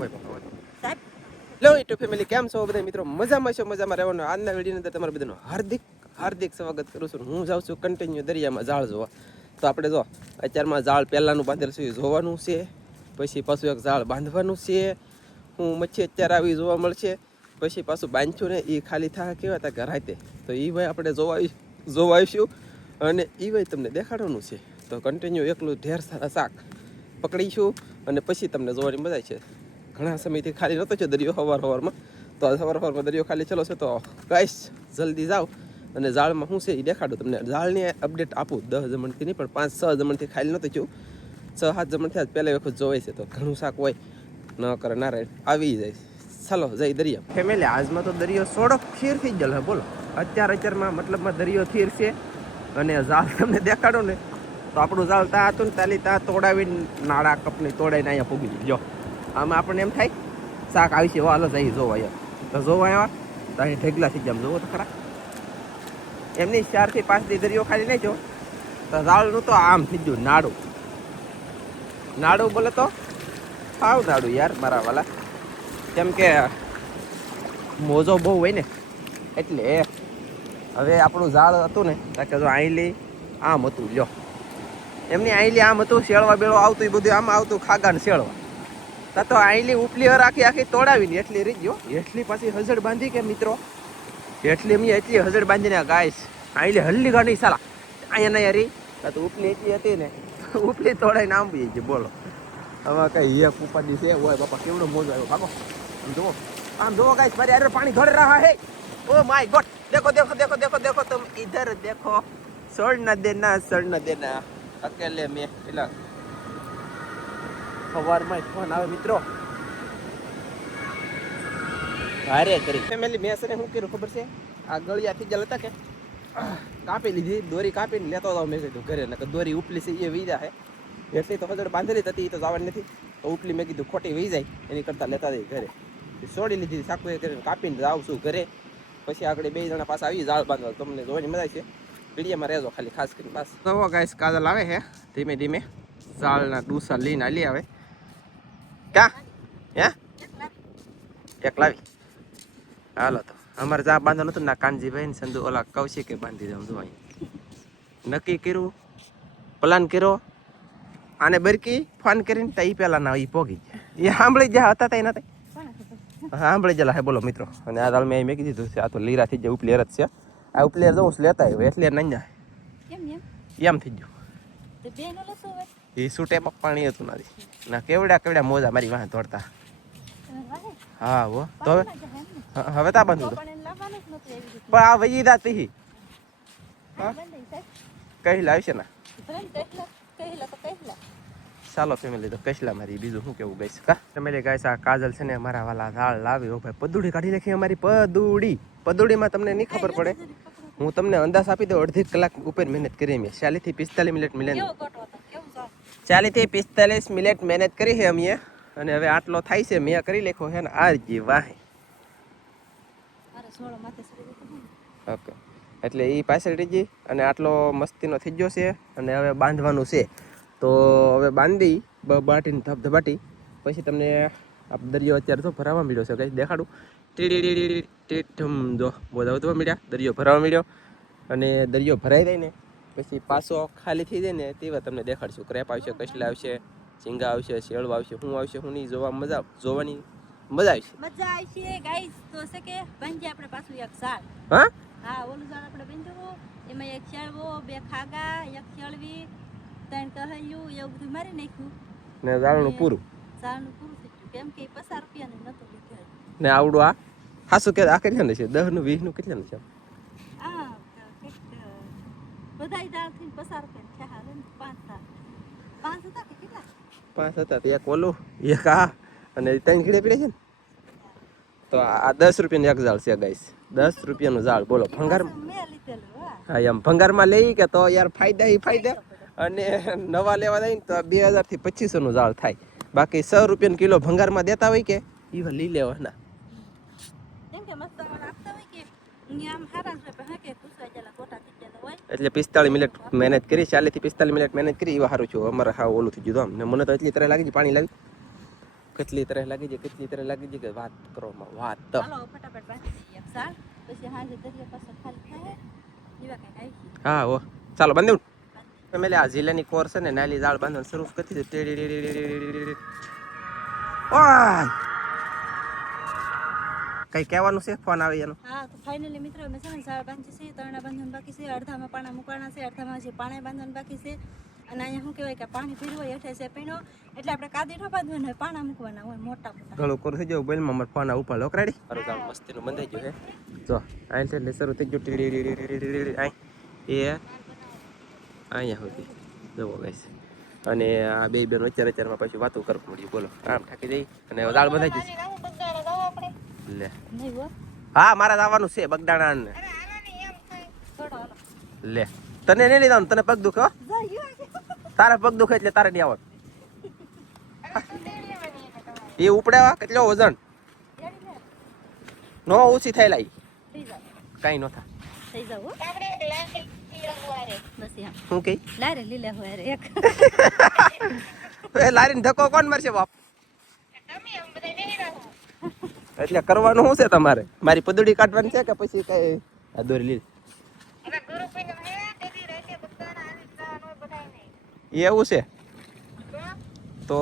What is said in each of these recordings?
Hello YouTube family, કેમ છો બધા મિત્રો? મજામાં છો? મજામાં રહેવાનું. આજના વિડીયોની અંદર તમારું બધાનું હાર્દિક હાર્દિક સ્વાગત કરું છું. હું જાઉં છું કન્ટિન્યુ દરિયામાં ઝાડ જોવા. તો આપણે જો અત્યારમાં ઝાડ પહેલાંનું બાંધેલું છે જોવાનું છે, પછી પાછું એક ઝાડ બાંધવાનું છે. હું મચ્છી અત્યારે આવી જોવા મળશે, પછી પાછું બાંધ્યું ને એ ખાલી થાય કેવા હતા કે રાતે, તો એ ભાઈ આપણે જોવા આવીશું અને એ ભાઈ તમને દેખાડવાનું છે. તો કન્ટિન્યુ એકલું ઢેર સારા શાક પકડીશું અને પછી તમને જોવાની મજા છે. ઘણા સમયથી ખાલી નહોતો છે દરિયો સવારમાં, તો સવારમાં દરિયો ખાલી ચલો છે. તો ગાઈસ જલ્દી જાઓ અને ઝાડમાં શું છે એ દેખાડો તમને. ઝાડની અપડેટ આપું 10 જમણથી નહીં પણ 5-6 જમણથી ખાલી નહોતું થયું. 6-7 જમણથી આજ પહેલી વખત જોવાય છે. તો ઘણું શાક હોય ન કરે નારાયણ આવી જાય. ચાલો જઈ દરિયા ફેમિલી. આજમાં તો દરિયો સોડક થીર થઈ ગયેલો છે. બોલો અત્યારમાં મતલબમાં દરિયો થીર છે અને ઝાડ તમને દેખાડો ને તો આપણું ઝાડ ત્યાં હતું ને તાલી ત્યાં તોડાવીને નાળા કપની તોડાઈને અહીંયા પૂગી જો. આમાં આપણને એમ થાય શાક આવી છે, હાલો જઈ જોવા અહીંયા. તો જોવા આવ્યા તો અહીં ઢેગલા થઈ ગયા, જોવો તો ખરા. એમની 4 થી 5 દી દરિયો ખાલી નહીં જો તો ઝાડનું તો આમ થઈ ગયું નાડું. નાડું બોલે તો આવ નાડું યાર મારા વાલા, કેમ કે મોજો બહુ હોય ને એટલે. હવે આપણું ઝાડ હતું ને કે જો આઈલી આમ હતું લ્યો, એમની આઈલી આમ હતું, શેળવા બેળવા આવતું એ બધું આમ આવતું, ખાગા ને શેળવા. તો આઈલી ઉપલી આખી તોડાવીને એટલી રહી ગયો. એટલી પાછી હજડ બાંધી કે મિત્રો, એટલી એમ એટલી હજડ બાંધીને ગાઈસ આઈલી હલ્લી ગાડી સાલા અહીંયા નહીં રી. તો ઉપલી એટલી હતી ને ઉપલી તોડાઈને આમ બી ગઈ. બોલો હવે કઈ એક ઉપાડી છે હોય બાપા, કેવડો મોજો આવ્યો. ભાગો આમ જુઓ ગાઈસ, મારી અરે પાણી ધોડ રહા હે. ઓ માય ગોડ, देखो देखो देखो देखो देखो तुम इधर देखो, छोड़ न देना अकेले में. પેલા સવારમાં ફોન આવે મિત્રો, ભારે કરી ફેમિલી. મેં છે ને શું કર્યું ખબર છે, આ ગળિયાથી જ હતા કે કાપી લીધી, દોરી કાપીને લેતો હતો મેં કીધું ઘરે. ને દોરી ઉપલી છે એ વીજા છે એટલી તો હજડ બાંધેલી હતી, એ તો જવાની નથી. તો ઉપલી મેં કીધું ખોટી વી જાય એની કરતાં લેતા જઈ ઘરે. છોડી લીધી સાકુ એ કરીને કાપીને જાઉં છું ઘરે. પછી આગળ 2 જણા પાસે આવી ઝાડ બાંધવા. તમને જોવાની મજા છે, વિડીયોમાં રહેજો ખાલી ખાસ કરીને. બસ તો ગાઈસ કાજલ આવે છે ધીમે ધીમે ઝાડના ડૂસા લઈને હાલી આવે. ક્યાં હે એક લાવી હાલો. તો અમારે જા બાંધવાનું હતું ના કાનજીભાઈ ને સંધુ ઓલા કૌશિકે બાંધી દઉં. જો નક્કી કર્યું, પ્લાન કર્યો, આને બરકી ફોન કરીને તો એ પહેલાં ના એ પોગી એ સાંભળી જ્યાં હતા ત્યાં નથી સાંભળી ગયેલા હે. બોલો મિત્રો, અને આ દાળ મેં મેકી દીધું છે. આ તો લીરા થઈ જાય, ઉપલેર જ છે. આ ઉપલેર જવું લેતા આવ્યો એટલે નહીં જાય એમ થઈ ગયું. એ સૂટેમાં પાણી હતું નથી ના. કેવડા મોજા મારી વાહ દોડતા. હા હો તો હવે તા બંધ પણ આ વહી દા તી કહી લાવશે ને. ચાલો ફેમિલી, તો કસલા મારી બીજું શું કેવું ગઈશ કા ફેમિલી. ગાઈસ આ કાજલ છે ને મારા વાલા ઝાડ લાવ્યો ભાઈ, પદુડી કાઢી નાખી અમારી. પદુડીમાં તમને નહીં ખબર પડે, હું તમને અંદાજ આપી દઉં. 1.5 કલાક ઉપર મહેનત કરી મેં. 40 થી 45 મિનિટ 40 થી 45 મિનિટ મહેનત કરી છે અમે. અને હવે આટલો થાય છે મેં કરી લેખો છે ને આ જી વાહે. ઓકે એટલે એ પાછળ રીજી અને આટલો મસ્તીનો થઈ ગયો છે. અને હવે બાંધવાનું છે. તો હવે બાંધી બાટીને ધબધબાટી પછી તમને આ દરિયો અત્યારે તો ભરાવા મળ્યો છે કંઈ દેખાડું. ટીમ જો બધા વધવા મળ્યા, દરિયો ભરાવા મળ્યો. અને દરિયો ભરાઈ જાય ને પછી પાછો ખાલી થઈ જાય ને તેવા તમને દેખાડશું. ક્રેપ આવશે, કસલા આવશે, ઝીંગા આવશે, શેળવા આવશે, શું આવશે શું નહીં જોવાની મજા આવશે ગાઈસ. તો છે કે બંજે આપણે પાછું એક ઝાડ, હા ઓલું ઝાડ આપણે બંધવું, એમાં એક શેળવો, 2 ખાગા, એક શેળવી, 3 કહ્યું, એવું બધું મારી નાખ્યું ને ઝાડનું પૂરું થઈ ગયું. કેમ કે 50 રૂપિયાનું નતું લીધું ને આવડું. આ હાસું કે આ કેટલાનું છે? 10 નું 20 નું કેટલાનું છે? આ બધા ઝાડ થી 50 રૂપિયા છે. હાલે 5 હતા કે કેટલા? 5 હતા. એક ઓલું એક આ અને 3 ઘીડે પીડે છે ને. તો આ 10 રૂપિયાનું એક ઝાડ છે ગાઈસ. 10 રૂપિયાનું ઝાડ. બોલો ભંગાર. હા એમ ભંગારમાં લઈ કે તો યાર ફાયદા. અને નવા લેવા જાય ને તો 2000 થી 2500 નું ઝાડ થાય. બાકી 100 રૂપિયાનો કિલો ભંગારમાં દેતા હોય કે એ લઈ લેવાના. એટલે 45 મિનિટ મહેનત કરી, 40 થી 45 મિનિટ મહેનત કરી. એવા સારું છું અમારે. હા ઓલું થઈ ગયું આમ ને. મને તો એટલી તરહ લાગી પાણી લાવી કેટલી તરહ લાગી જાય કે વાત કરો માં વાત. ચાલો ફટાફટ બાંધી દઈએ એક ઝાડ, પછી હાંજે દરિયા પાસે ખાલી થાય એવા કંઈક આવી ગયું. હા હો ચાલો બાંધ્યું ફેમિલી. આ જીલાની કોર છે ને નાલી જાળ બાંધવાનું શરૂ કરી દીધું. ઓય કઈ કહેવાનું છે? ફોન આવે એનો. હા તો ફાઇનલી મિત્રો અમે છે ને ઝાડ બાંધી છે, તરણા બાંધવાનું બાકી છે, અડધામાં પાણા મૂકવાના છે, અડધામાં હજી પાણી બાંધવાનું બાકી છે. અને અહીંયા શું કહેવાય કે પાણી પીરું હોય એટલે છે પીણો, એટલે આપણે કાદી ન બાંધવાના હોય, પાણા મૂકવાના હોય મોટા મોટા. ઘણું કોર થઈ ગયું બેલમાં મારા ફોન ઉપર લોકરાડી મારું જાળ મસ્તીનું બંધાઈ ગયું છે. જો આ એટલે શરૂ થઈ ગયું આઈ એ અહીંયા સુધી જવો ગાઈસ. અને આ બે બેન વચ્ચારમાં પછી વાતો કરવું મળ્યું. બોલો આમ ઠાકી જઈ અને જાળ બંધાઈ જશે. લે નહીં હો હા મારા જવાનું છે બગદાણા ને. થોડો હાલો. લે તને નહીં લઈ જવાનું, તને પગ દુખે હો. તારા પગ દુખે એટલે તારે નહીં આવવાનું. એ ઉપડ્યા કેટલો વજન નો ઓછી થાય લાઈ થઈ જાવ કઈ ન થાય. થઈ જાવ હો. બસ એમ શું કઈ લારે લીલા હોય રે એક. એ લારીને ધક્કો કોણ મારશે બાપ? એટલે કરવાનું શું છે તમારે? મારી પદુડી કાઢવાની છે કે પછી કઈ આ દોરી લીધી? એવું છે તો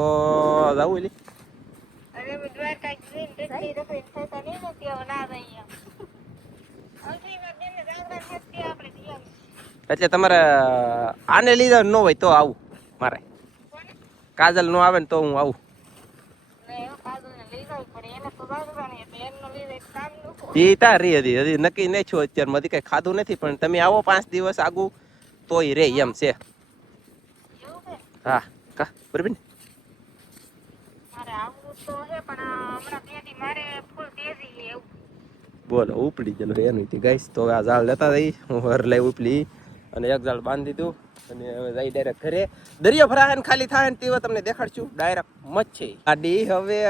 જાવું લી. એટલે તમારે આને લીધા ન હોય તો આવું મારે. કાજલ નો આવે ને તો હું આવું. એ તારી હજી નક્કી નહીં છું અત્યારે માંથી કઈ ખાધું નથી, પણ તમે આવો 5 દિવસ આગું તોય રે એમ છે. હા કા બરાબર ને. બોલો ઉપડી ગયેલો એનું ગાઈસ. તો આ ઝાડ લેતા જઈ હું હર લઈ ઉપલી અને એક ઝાડ બાંધી દીધું અને હવે જઈ ડાયરેક્ટ ઘરે. દરિયો ભરાય ને ખાલી થાય ને તેવા તમને દેખાડશું ડાયરેક્ટ મચ્છી ગાડી. હવે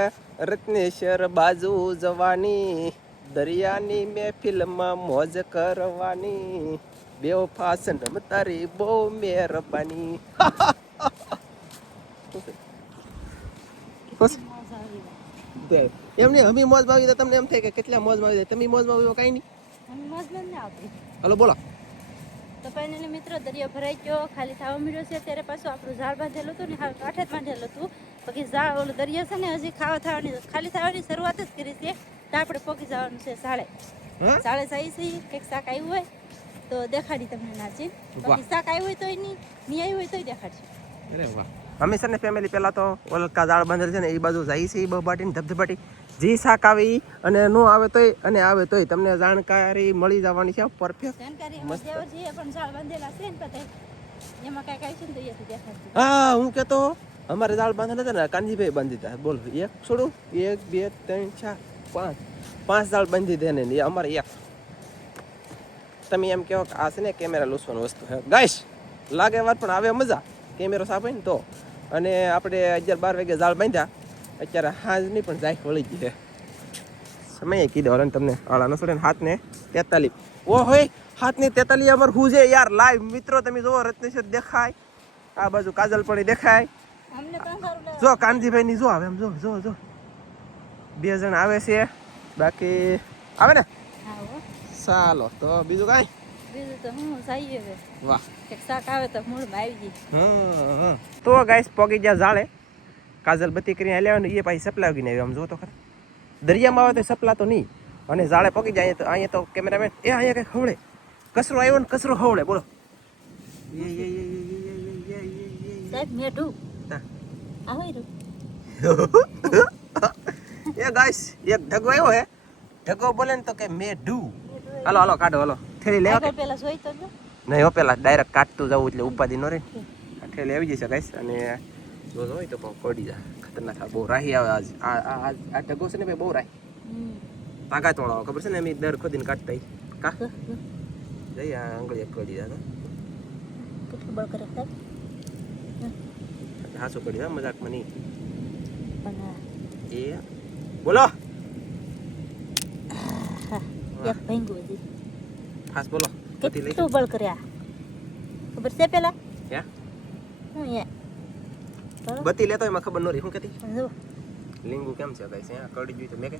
રત્નેશ્વર બાજુ જવાની, દરિયાની મહેફિલમાં મોજ કરવાની, બેવ ફાસન તારી બહુ મહેરબાની. એમ નહીં અમે મોજ આવી તો તમને એમ થાય કે કેટલા મોજ આવી જાય. તમે મોજ આવી કઈ નહીં. મને મોજ નથી આવતી. હલો બોલો. તો ફાઇનલી મિત્રો દરિયો ભરાઈ ગયો, ખાલી થવા મળ્યો છે. ત્યારે પાછું આપણું ઝાડ બાંધેલું હતું ને હાલ કાંઠે જ બાંધેલું હતું. પછી ઝાડ ઓલો દરિયો છે ને હજી ખાલી થવાની શરૂઆત જ કરી છે. તો આપણે પોગી જવાનું છે સાળે. સાળે જઈ છે કંઈક શાક આવ્યું હોય તો દેખાડી તમને નાચી. બાકી શાક આવ્યું હોય તોય નહીં આવ્યું હોય તોય દેખાડશું. અરે વાહ. અમે છે ને ફેમિલી પહેલા તો ઓલકા ઝાડ બાંધેલ છે ને એ બાજુ જાય છે, બબાટીને ધબધબાટી જે શાક આવી અને નો આવે તોય અને આવે તોય તમને જાણકારી મળી જવાની છે પરફેક્ટ. જાણકારી દેવજીએ પણ ઝાડ બાંધેલા છે ને પતે એમાં કાંઈક આવી છે ને તો અહીંયાથી દેખાડશું. હા હું કહેતો અમારે ઝાડ બાંધેલા હતા ને કાનજીભાઈ બાંધી દીધા. બોલો એક છોડું 1 2 3 4 5 ઝાડ બાંધી દે ને અમારે એક. તમે એમ કહો કે આ છે ને કેમેરા લૂસવાની વસ્તુ છે ગાઈસ. લાગે વાર પણ આવે મજા કેમેરો સાફ હોય ને તો. અને આપણે 11-12 વાગે ઝાડ બાંધ્યા, અત્યારે હાજ નહીં પણ જાય વળી ગઈ છે. સમય કીધો ને તમને આળા નસોડે ને 7:43. ઓ હોય 7:43 અમાર હું છે યાર લાઈવ મિત્રો. તમે જોવો રત્નેશ્વર દેખાય, આ બાજુ કાજલ પણ દેખાય. અમને પણ સારું લાગે. જો કાનજીભાઈ ની જો આવે એમ જો જો જો 2 જણ આવે છે બાકી આવે ને. હા હો. ચાલો તો બીજું કાંઈ બીજું તો હું જઈએ હવે. વાહ. એક શાક આવે તો મૂળમાં આવી ગઈ. તો ગાઈસ પોગી ગયા ઝાડે. કાજલ બત્તી કરીને હાલ્યા ને એ પાછી સપલા ઉગીને આવ્યો. આમ જો તો ખરા દરિયામાં આવે તો સપલા તો નહીં. અને ઝાડે પોગી જાય તો અહીંયા તો કેમેરામેન એ અહીંયા કંઈક હવળે કચરો આવ્યો ને કચરો હવળે. બોલો સાહેબ મેઠું હા. આવો ઈ એ ગાઈસ એક ઢગો આવ્યો હે. ઢગો બોલે ને તો કે મેઢું. હાલો હાલો કાઢો હાલો થેલી લેવા કે પેલા જોઈ તો જો. નહીં હો પેલા ડાયરેક્ટ કાઢતું જવું એટલે ઉપાધિ ન રહે. આ ઠેલી આવી જશે ગાઈસ. અને જો હોય તો પડી જાય ખતરનાક. બહુ રાહી આવે આજ. આ ઢગો છે ને ભાઈ બહુ રાહી તાકાત વાળો ખબર છે ને. એમ દર ખોદીને કાઢતા કા જઈ આ આંગળી એક કરી દીધા કેટલું બળ કરે સાહેબ. હાસું કરી દીધા મજાકમાં નહીં. પણ એ બોલો એક ભેંગું હતી. ખાસ બોલો બધી લઈ કેટલું બળ કર્યા ખબર છે પેલા હે હું યાર બત્તી લેતો એમાં ખબર ન રહી. શું કહેતી જો લીંબુ કેમ છે ગાઈસ અહીંયા કડી જોઈ તો મેં કે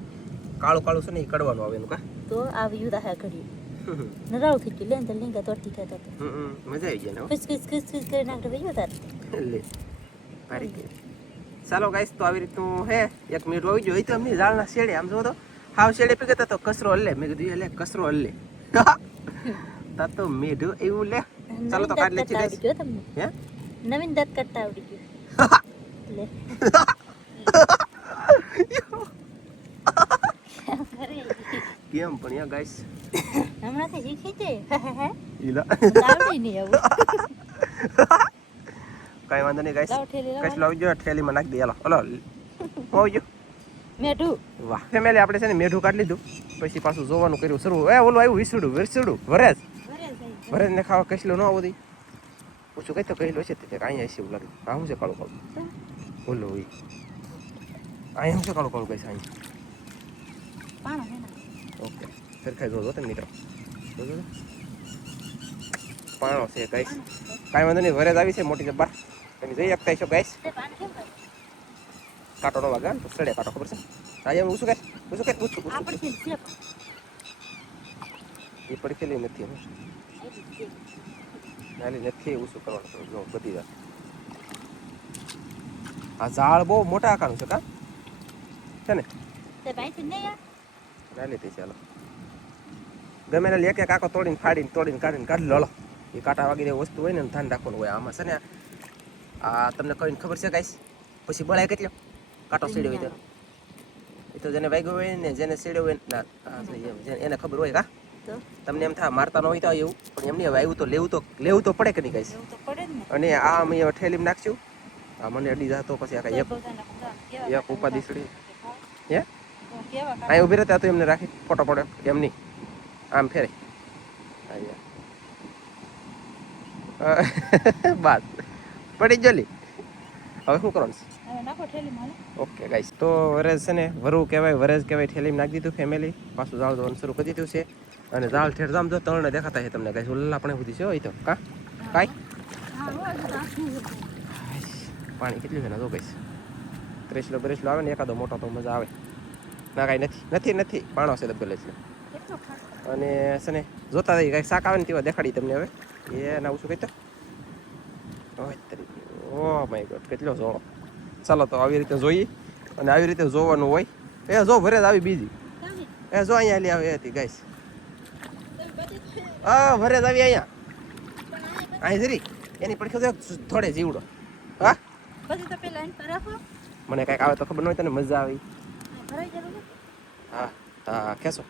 કાળું કાળું છે ને એ કડવાનું આવે એનું કા તો આવી યુદા હે ઘડી નરાવ થઈ ગયું લે લીંગા તોડતી થતા તો મજા આવી જાય ને કિસ કિસ કિસ કિસ કરી નાખતો ભાઈ તાર લે પારી કે ચાલો ગાઈસ તો આવી રીતનું હે 1 મિનિટ હોવી જોઈએ તો અમને ઝાડના શેડે આમ જો તો હાવ શેડે પીગતા તો કસરો હલ્લે મેં કીધું લે કસરો હલ્લે તા તો મેઢું એવું લે ચાલો તો કાઢ લે છે ગાઈસ હે નવીન દાંત કાઢતા આવડી ગયું લે કેમ પણ યા ગાઈસ હમણાંથી શીખી છે ઈલા આવડી નહીં આવું કઈ વાંધો નહીં ગાઈસ લાવ ઠેલી લાવ કઈશ લાવજો થેલીમાં નાખી દે હાલો આવજો મેઠું વાહ ફેમિલી આપણે છે ને મેઢું કાઢી લીધું પછી પાછું જોવાનું કર્યું શરૂ ઓલું આવ્યું વિસડું વરેજ વરેજ ને ખાવા કઈશ ન આવું દી પૂછું કઈ તો કહેલો છે તે અહીંયા છે એવું લાગે આ શું છે કાળું કાળું બોલો એ અહીંયા શું છે કાળું કાળું કઈશ અહીંયા પાણો હે ને ઓકે સરખાઈ જોજો તમે મિત્રો જોજો પાણો છે ગાઈસ કાંઈ વાંધો નહીં વરેજ આવી છે મોટી જબ્બર તમે જઈ શકતા છો ગાઈસ તે પાણ કેમ કરે કાંટો નો વાગે તો સડે કાંટો ખબર છે આજે હું શું કહે પૂછું આપણે છે એ પડખેલી નથી હવે નાની નથી એવું શું કરવાનું જો બધી વાત આ ઝાડ બહુ મોટા આકારનું છે કા છે ને તે ભાઈથી નહીં યાર નાની થઈ ચાલો ગમે ને એક એક આખો તોડીને કાઢીને કાઢી લો એ કાંટા વાગી વસ્તુ હોય ને ધ્યાન રાખવાનું હોય આમાં છે ને આ તમને કહીને ખબર છે ગાઈસ પછી બળાય કેટલો કાંટો સીડ્યો હોય તો એ તો જેને વાગ્યો હોય ને જેને સીડ્યો હોય ના એને ખબર હોય કા તો તમને એમ થાય મારતા ન હોય તો એવું પણ એમને આવ્યું તો લેવું તો પડે કે નહીં ગાઈસ એવું તો પડે જ ને અને આ અમે ઠેલીમાં નાખશું આ મને અડી જાય તો પછી આ કાંઈ એક ઉપાધિ સડી હે કેવા અહીં ઊભી રહેતા તો એમને રાખી ફોટો પડે એમ નહીં આમ ફેરે બાદ પડી જલી હવે શું કરવાનું છે હવે નાખો ઠેલી માલે ઓકે ગાઈસ તો વરેજ છે ને વરુ કહેવાય વરેજ કહેવાય ઠેલીમાં નાખી દીધું ફેમિલી પાછું ઝાડ દોવાનું શરૂ કરી દીધું છે અને ઝાડ ઠેર જામ જો તળને દેખાતા છે તમને ગાઈસ ઉલ્લા પણ સુધી છે હોય તો કા કાંઈ હા પાણી કેટલું છે ને જો ગાઈસ ત્રેસલો બરેસલો આવે ને એકાદો મોટો તો મજા આવે ના કાંઈ નથી પાણો છે દબ્બેલે છે કેટલો ખાસ અને છે ને જોતા જઈએ કાંઈક શાક આવે ને તેવા દેખાડી તમને હવે એ ના શું કહેતો ઓ માય ગોડ કેટલો જોડો ચાલો તો આવી રીતે જોઈએ અને આવી રીતે જોવાનું હોય એ જો ભરે આવી બીજી એ જો અહીંયા લે આવે હતી ગાઈસ હા ભરે આવી અહીંયા અહીં જરી એની પડખે થોડે જીવડો હા પછી તો પેલા એમ રાખો મને કાંઈક આવે તો ખબર ન હોય તને મજા આવી ભરાઈ ગયેલું ને હા હા ખેંચો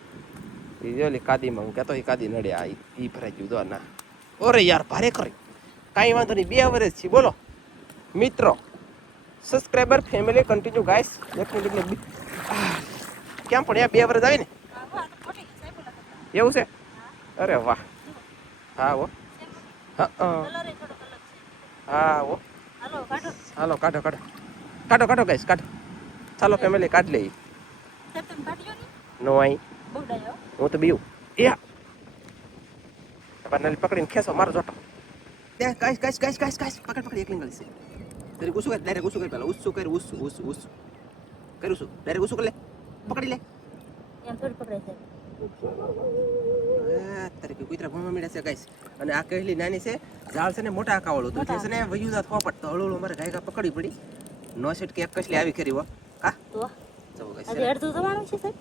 એ જોલી કાદીમાં હું કહેતો કાદી નડે આ ઈ ભરાઈ ગયું દો ના ઓરે યાર ભારે કરી કાંઈ વાંધો નહીં 2 વર્ષ છે બોલો મિત્રો સબસ્ક્રાઈબર ફેમિલી કન્ટિન્યુ ગાઈસ એક મિનિટ કેમ પણ યાર 2 વર્ષ આવી ને એવું છે અરે વાહ હા હો હા હા હો હાલો કાઢો ગાઈસ કાઢો ચાલો ફેમિલી કાઢ લઈ નો આઈ હું તો બીયું નલી પકડીને ખેંચો મારો જોટો ગાઈસ પકડ એક લીંગલ છે તારી ગુસ્સો કર ડાયરેક્ટ ગુસ્સો કર પેલા ઉસ્સુ કર ઉસ્સુ કરું છું ડાયરેક્ટ ગુસ્સો કર લે પકડી લે એમ થોડી પકડાય છે તારે કે કુતરા ભમવા મળ્યા છે ગાઈસ અને આ કહેલી નાની છે ઝાડ છે ને મોટા આકાવાળું તો છે ને વયું જાત હોપટ તો હળું મારે ગાયકા પકડી પડી નો સેટ કે એક કસલી આવી ખરી હો કા તો જો ગાઈસ આજે અડધું થવાનું છે સાહેબ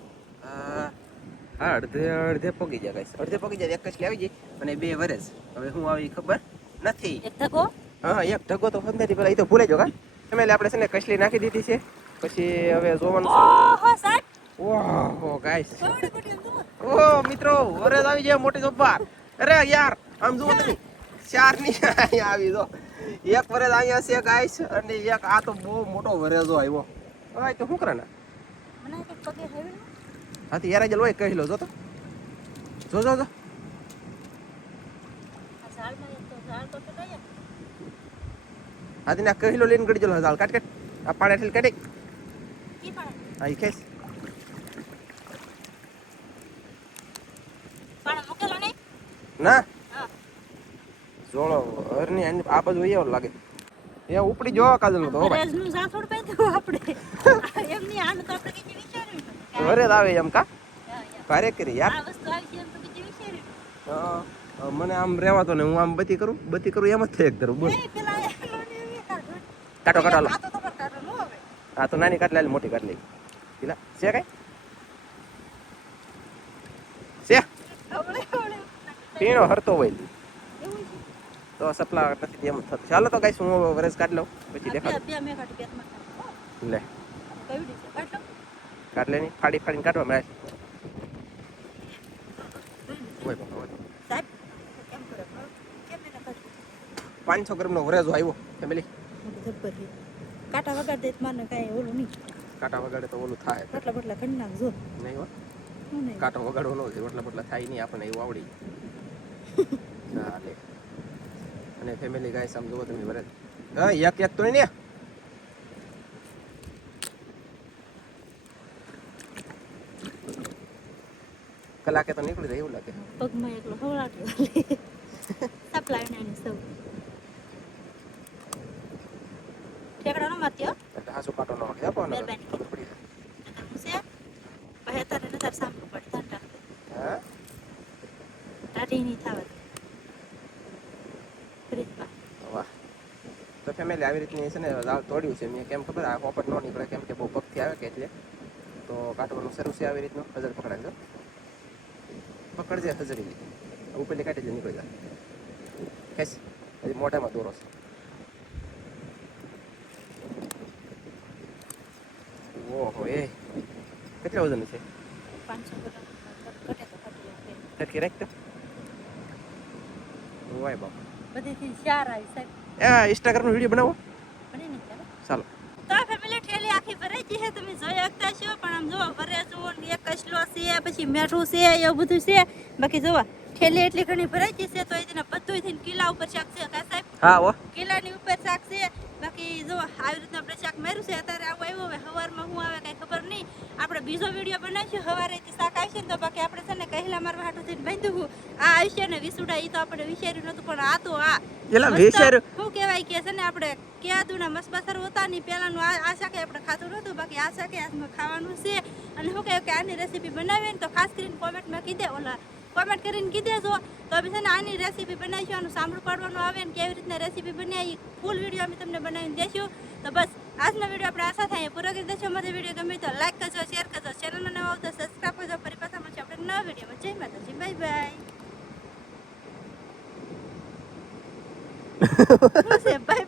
હા અડધે પગી જાય ગાઈસ અડધે પગી જાય એક કસલી આવી જાય અને 2 વરસ હવે હું આવી ખબર નથી એક ધક્કો હા એક ઢગો તો ફંદાથી પેલા એ તો ભૂલાઈ જો કા એમએલ આપણે છે ને કસલી નાખી દીધી છે પછી હવે જોવાનું ઓહો સાહેબ ઓહો ગાઈસ થોડી પડી તો ઓ મિત્રો વરસ આવી જાય મોટી જોબાર અરે યાર આમ જુઓ તમે 4 ની અહીંયા આવી જો એક વરસ અહીંયા છે ગાઈસ અને એક આ તો બહુ મોટો વરસો આવ્યો હવે તો શું કરે ને મને તો પગે હેવી હા તો યાર જ લોય કહી લો જો તો જો આ ઝાડમાં એક તો ઝાડ તો કટાય હા તો કહી લો લઈને ગડી જલો હાલ કાટ આ પાડે કાઢી કી પણ હા ઈ ખેસ પણ મૂકેલો નહીં ના હા જોળો હરની આ બાજુ એવો લાગે એ ઉપડી જો કાજલ નો તો હો ભાઈ રેઝનું ઝાડ થોડું પાઈ દો આપણે એમની આનું તો આપણે કઈ વિચાર્યું નતું કે વરે જ આવે એમ કા હા, ભારે કરી યાર આ વસ્તુ આવી છે એમ તો કઈ વિચાર્યું નતું. હા, મને આમ રહેવાતો ને હું આમ બધી કરું એમ જ થાય એક ધરું બોલ એ પેલા એનો ને એ કાઢો. કાટો કાટો હાલો આ તો તમારે કાઢો ન હવે. આ તો નાની કાટ લે મોટી કાટ લે પેલા છે કઈ છે હવળે હવળે પીણો હરતો હોય એવું છે. તો સપલા નથી એમ થતું ચાલો તો ગાઈસ હું હવે વરસ કાઢ લઉં પછી આ દેખાડું બે મેં કાઢી બે તમારે કાઢો. લે કઈ છે કાઢો. કાઢ લેની ફાડી ફાડીને કાઢવા મેં હોય બાપા હોય સાહેબ કેમ કરે કેમ એને કાઢી 500 ગ્રામનો વરેજો આવ્યો ફેમિલી જબ્બર છે. કાંટા વગાડ દે તો મને કાંઈ ઓલું નહીં કાંટા વગાડે તો ઓલું થાય બટલા બટલા કરી નાખજો નહીં હો હું નહીં કાંટો વગાડવો ન હોય રોટલા બટલા થાય નહીં આપણને એવું આવડી ચાલે અને ફેમિલી ગાય સમજો તમે વરે હા એક તો નહીં ને કલાકે તો નીકળી જાય એવું લાગે પગમાં એકલો હવળાટી સપ્લાય નાની સૌ ઠેકડા ન મારતી હો એટલે હાસુ કાંટો ન વાગે આપો ને મહેરબાની. ખબર પડી જાય હું છે પછી તારે નતર સાંભળવું પડે ધ્યાન રાખજો હા ટાઢી નહીં થવા દે ફ્રીજમાં વાહ તો ફેમિલી આવી રીતની છે ને દાળ તોડ્યું છે મેં કેમ ખબર આ પોપટ ન નીકળે કેમ કે બહુ પગથી આવે કે એટલે તો કાઢવાનું શરૂ છે આવી રીતનું હજર પકડાય પકડજે હજરી ઉપરથી કાઢી દે નીકળી જાય ખેંચ હજી મોઢામાં દોરો છે ઓહો એ કેટલા વજન છે 500 ગ્રામ ઘટે તો ઘટી જાય ટકી રાખતો વાય બાપ બધીથી ચાર આવી સાહેબ એ ઇન્સ્ટાગ્રામનો વિડીયો બનાવો બની નહીં ચાલો ચાલો તો આ ફેમિલી ઠેલી આખી ભરાઈ ગઈ છે તમે જોઈ શકતા છો પણ આમ જોવો ભરે જુઓ ને એક કસલો છે પછી મેઠું છે એવું બધું છે બાકી જોવો ઠેલી એટલી ઘણી ભરાઈ ગઈ છે તો એના બધું થઈને કિલ્લા ઉપર શાક છે કા સાહેબ હા હો કિલ્લાની ઉપર શાક છે બાકી જો આવી રીતના આપણે શાક માર્યું છે અત્યારે આવું આવ્યું હવે સવારમાં હું આવે કઈ ખબર નહીં આપણે બીજો વિડીયો બનાવીશું સવારે શાક આવશે ને તો બાકી આપણે છે ને કહેલા મારવા હાટું થઈને બાંધ્યું આ આવશે ને વિસુડા એ તો આપણે વિચાર્યું નતું પણ આ તો આ એલા મસ્ત વિચાર શું કહેવાય કે છે ને આપણે કેદુના મસબાસર હોતા ની પેલાનું આ શાકે આપણે ખાતું નહોતું બાકી આ શાકે આજમાં ખાવાનું છે અને શું કહે કે આની રેસીપી બનાવીએ ને તો ખાસ કરીને કોમેન્ટમાં કીધે ઓલા કોમેન્ટ કરીને કીધે છો તો અમે છે ને આની રેસીપી બનાવીશું આનું સાંભળું પાડવાનું આવે ને કેવી રીતના રેસીપી બનાવી ફૂલ વિડીયો અમે તમને બનાવીને દઈશું તો બસ આજનો વિડીયો આપણે આશા થાય પૂરો કરી દેશો મારો વિડીયો ગમે તો લાઈક કરજો શેર કરજો ચેનલને નવા આવતો સબસ્ક્રાઈબ કરજો ફરી પાછા મળશે આપણે નવા વિડીયોમાં જય માતાજી બાય બાય બાય